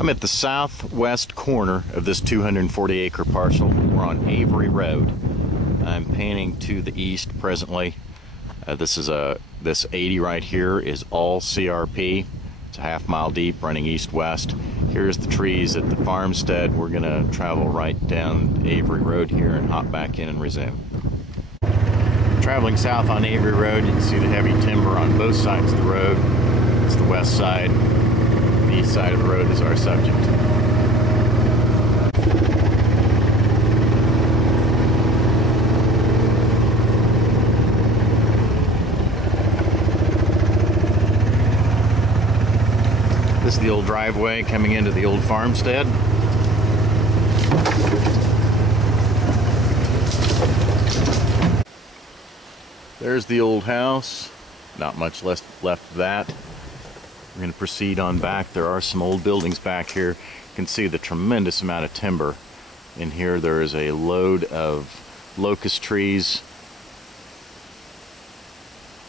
I'm at the southwest corner of this 240-acre parcel. We're on Avery Road. I'm panning to the east presently. This 80 right here is all CRP. It's a half-mile deep, running east-west. Here's the trees at the farmstead. We're gonna travel right down Avery Road here and hop back in and resume. Traveling south on Avery Road, you can see the heavy timber on both sides of the road. It's the west side. The east side of the road is our subject. This is the old driveway coming into the old farmstead. There's the old house. Not much left of that. We're going to proceed on back. There are some old buildings back here. You can see the tremendous amount of timber. In here there is a load of locust trees,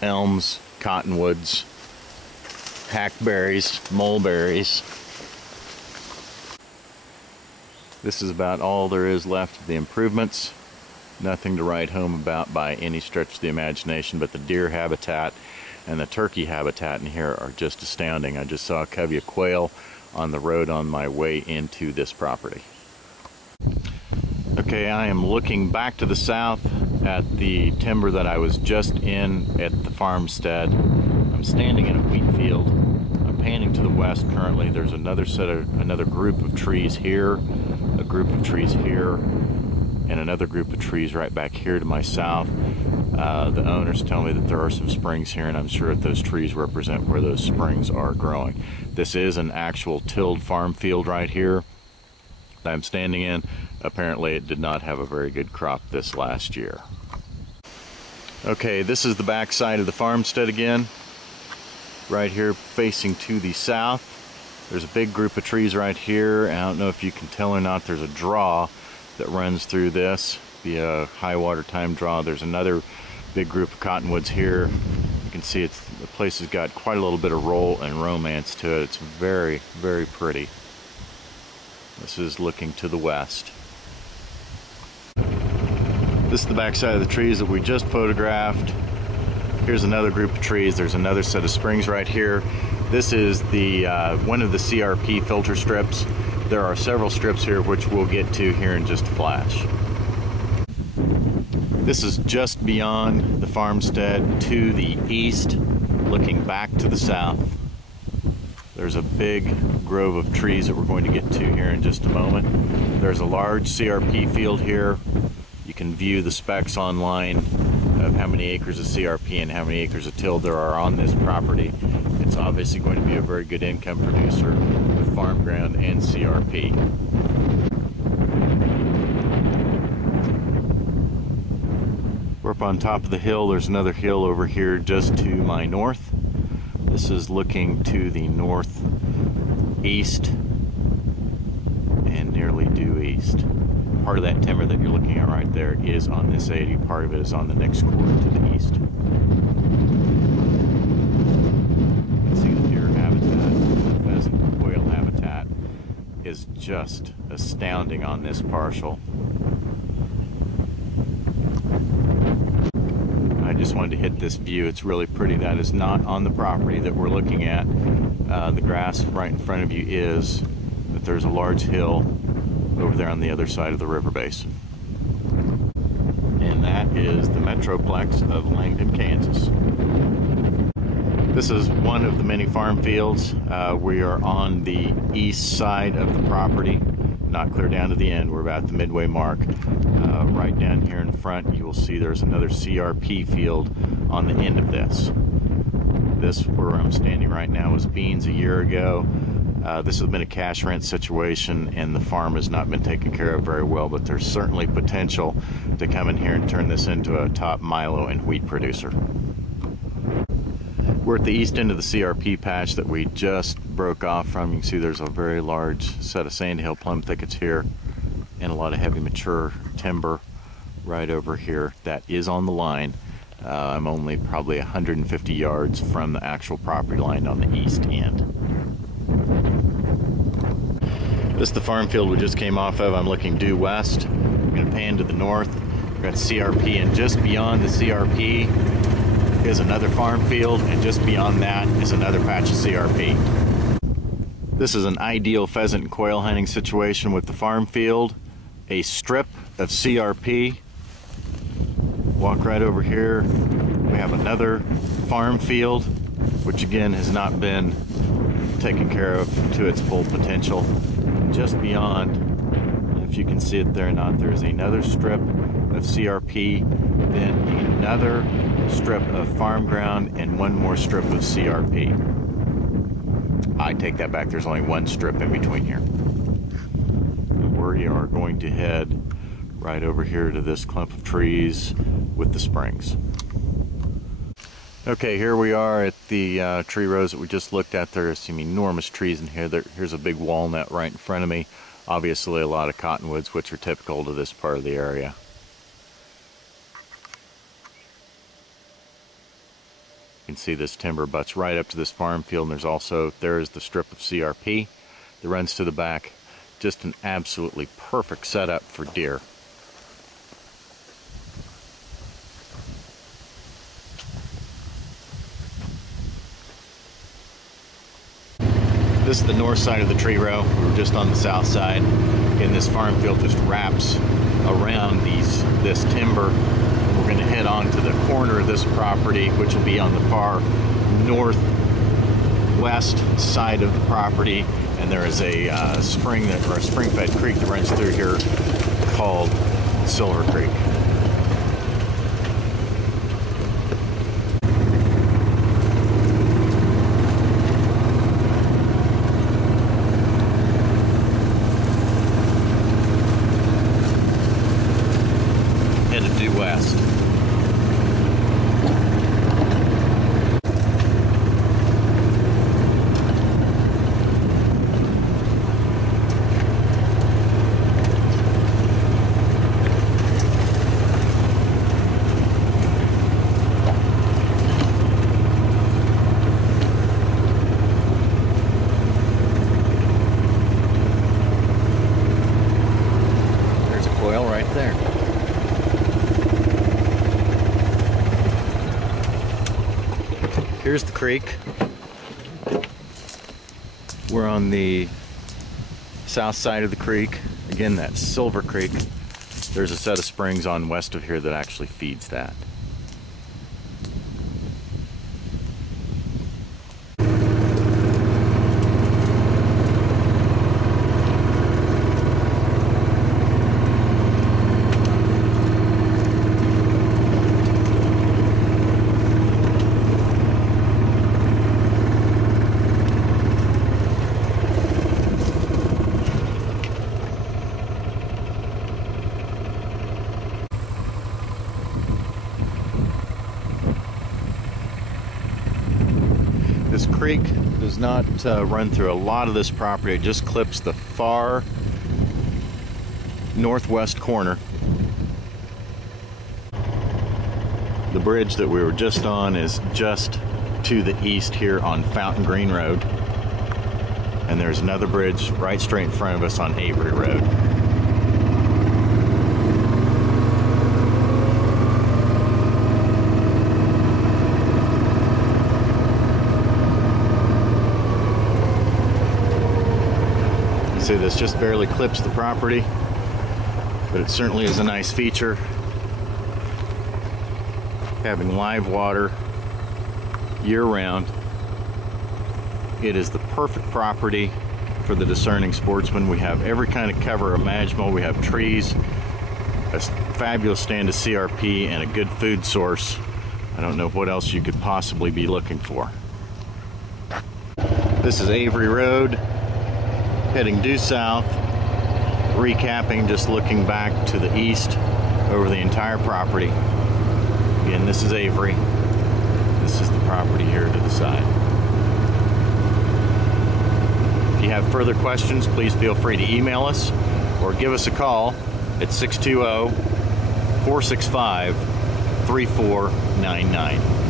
elms, cottonwoods, hackberries, mulberries. This is about all there is left of the improvements. Nothing to write home about by any stretch of the imagination, but the deer habitat and the turkey habitat in here are just astounding. I just saw a covey of quail on the road on my way into this property. Okay, I am looking back to the south at the timber that I was just in at the farmstead. I'm standing in a wheat field. I'm panning to the west currently. There's another group of trees here, a group of trees here, and another group of trees right back here to my south. The owners tell me that there are some springs here, and I'm sure that those trees represent where those springs are growing. This is an actual tilled farm field right here that I'm standing in. Apparently it did not have a very good crop this last year. Okay, this is the back side of the farmstead again. Right here facing to the south. There's a big group of trees right here. I don't know if you can tell or not, there's a draw that runs through this. Be a high water time draw. There's another big group of cottonwoods here. You can see the place has got quite a little bit of roll and romance to it. It's very, very pretty. This is looking to the west. This is the back side of the trees that we just photographed. Here's another group of trees. There's another set of springs right here. This is the one of the CRP filter strips. There are several strips here which we'll get to here in just a flash. This is just beyond the farmstead to the east, looking back to the south. There's a big grove of trees that we're going to get to here in just a moment. There's a large CRP field here. You can view the specs online of how many acres of CRP and how many acres of tilled there are on this property. It's obviously going to be a very good income producer with farm ground and CRP. We're up on top of the hill. There's another hill over here just to my north. This is looking to the northeast and nearly due east. Part of that timber that you're looking at right there is on this 80. Part of it is on the next quarter to the east. You can see the deer habitat, the pheasant and quail habitat is just astounding on this parcel. I just wanted to hit this view. It's really pretty. That is not on the property that we're looking at. The grass right in front of you is, but there's a large hill over there on the other side of the river basin. And that is the Metroplex of Langdon, Kansas. This is one of the many farm fields. We are on the east side of the property, not clear down to the end. We're about the midway mark. Right down here in front, you will see there's another CRP field on the end of this. This, where I'm standing right now, was beans a year ago. This has been a cash rent situation, and the farm has not been taken care of very well, but there's certainly potential to come in here and turn this into a top milo and wheat producer. We're at the east end of the CRP patch that we just broke off from. You can see there's a very large set of sandhill plum thickets here and a lot of heavy mature timber right over here that is on the line. I'm only probably 150 yards from the actual property line on the east end. This is the farm field we just came off of. I'm looking due west. I'm going to pan to the north. We've got CRP, and just beyond the CRP is another farm field, and just beyond that is another patch of CRP. This is an ideal pheasant and quail hunting situation with the farm field, a strip of CRP. Walk right over here. We have another farm field, which again has not been taken care of to its full potential. Just beyond, if you can see it there or not, there's another strip of CRP, then another strip of farm ground, and one more strip of CRP. I take that back, there's only one strip in between here. We are going to head right over here to this clump of trees with the springs. Okay, here we are at the tree rows that we just looked at. There are some enormous trees in here. Here's a big walnut right in front of me. Obviously a lot of cottonwoods, which are typical to this part of the area. You can see this timber butts right up to this farm field, and there's the strip of CRP that runs to the back. Just an absolutely perfect setup for deer. This is the north side of the tree row. We were just on the south side, and this farm field just wraps around this timber. We're going to head on to the corner of this property, which will be on the far northwest side of the property, and there is a spring-fed creek that runs through here called Silver Creek. Headed due west. There's a quail right there. Here's the creek. We're on the south side of the creek. Again, that's Silver Creek. There's a set of springs on west of here that actually feeds that. This creek does not run through a lot of this property. It just clips the far northwest corner. The bridge that we were just on is just to the east here on Fountain Green Road. And there's another bridge right straight in front of us on Avery Road. See, this just barely clips the property, but it certainly is a nice feature. Having live water year-round, it is the perfect property for the discerning sportsman. We have every kind of cover imaginable. We have trees, a fabulous stand of CRP, and a good food source. I don't know what else you could possibly be looking for. This is Avery Road, heading due south, recapping, just looking back to the east over the entire property. Again, this is Avery. This is the property here to the side. If you have further questions, please feel free to email us or give us a call at 620-465-3499.